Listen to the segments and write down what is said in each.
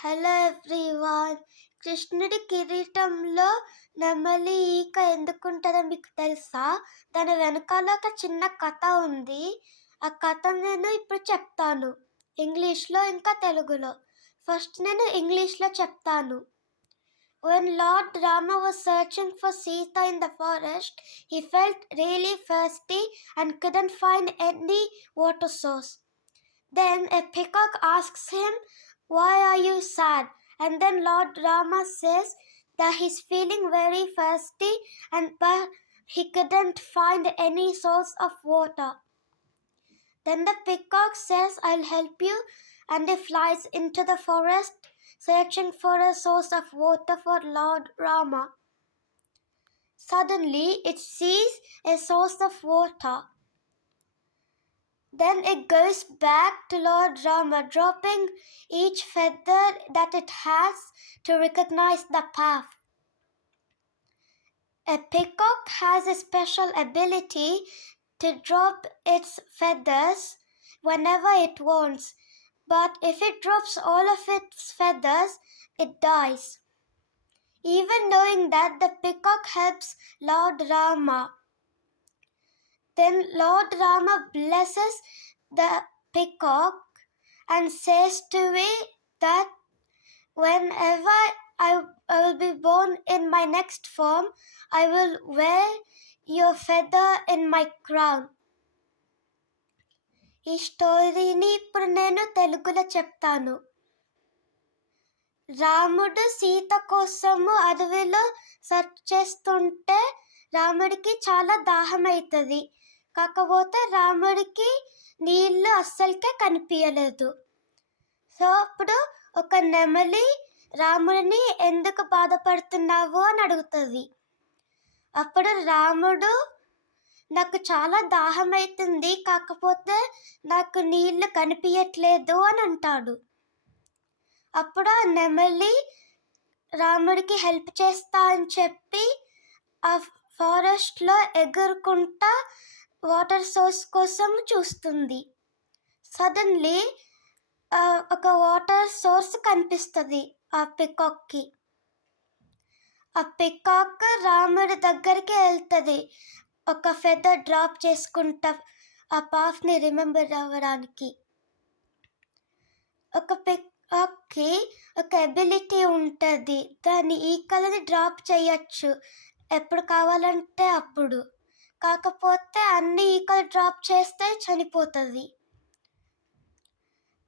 Hello everyone. కృష్ణుడి కిరీటంలో నెమలి ఈక ఎందుకుంటుందో మీకు తెలుసా? దాని వెనకాల ఒక చిన్న కథ ఉంది. ఆ కథ నేను ఇప్పుడు చెప్తాను, ఇంగ్లీష్లో ఇంకా తెలుగులో. ఫస్ట్ నేను ఇంగ్లీష్లో చెప్తాను. When Lord Rama was searching for Sita in the forest, he felt really thirsty and couldn't find any water source. Then a peacock asks him, "Why are you sad?" And then Lord Rama says that he's feeling very thirsty but he couldn't find any source of water. Then the peacock says, "I'll help you," and he flies into the forest searching for a source of water for Lord Rama. Suddenly it sees a source of water. Then it goes back to Lord Rama, dropping each feather that it has to recognize the path. A peacock has a special ability to drop its feathers whenever it wants, but if it drops all of its feathers, it dies. Even knowing that, the peacock helps Lord Rama. Then Lord Rama blesses the peacock and says to it that whenever I will be born in my next form, I will wear your feather in my crown. ఈ స్టోరీని ఇప్పుడు నేను తెలుగులో చెప్తాను. రాముడు సీత కోసము అడవిలో search చేస్తుంటే రాముడికి చాలా దాహం అవుతుంది. కాకపోతే రాముడికి నీళ్ళు అస్సలకే కనిపించలేదు. సో అప్పుడు ఒక నెమలి రాముడిని ఎందుకు బాధపడుతున్నావు అని అడుగుతుంది. అప్పుడు రాముడు, నాకు చాలా దాహం అవుతుంది, కాకపోతే నాకు నీళ్ళు కనిపించట్లేదు అని అంటాడు. అప్పుడు ఆ నెమలి రాముడికి హెల్ప్ చేస్తా అని చెప్పి ఆ ఫారెస్ట్లో ఎగురుకుంటా వాటర్ సోర్స్ కోసం చూస్తుంది. సడన్లీ ఒక వాటర్ సోర్స్ కనిపిస్తుంది ఆ పికాక్కి. ఆ పికాక్ రాముడి దగ్గరికి వెళ్తుంది, ఒక ఫెదర్ డ్రాప్ చేసుకుంటా ఆ పాఫ్ని రిమెంబర్ అవ్వడానికి. ఒక పికాక్కి ఒక ఎబిలిటీ ఉంటుంది, దాన్ని ఈకలని డ్రాప్ చేయొచ్చు ఎప్పుడు కావాలంటే అప్పుడు. కాకపోతే అన్ని ఈకలు డ్రాప్ చేస్తే చనిపోతుంది.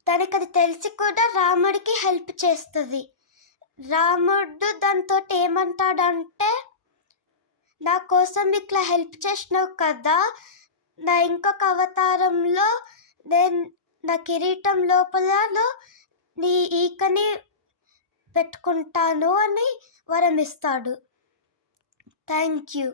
దానికి అది తెలిసి కూడా రాముడికి హెల్ప్ చేస్తుంది. రాముడు దాంతో ఏమంటాడంటే, నా కోసం ఇట్లా హెల్ప్ చేసినావు కదా, నా ఇంకొక అవతారంలో నేను నా కిరీటం లోపల నీ ఈకని పెట్టుకుంటాను అని వరం ఇస్తాడు. Thank you.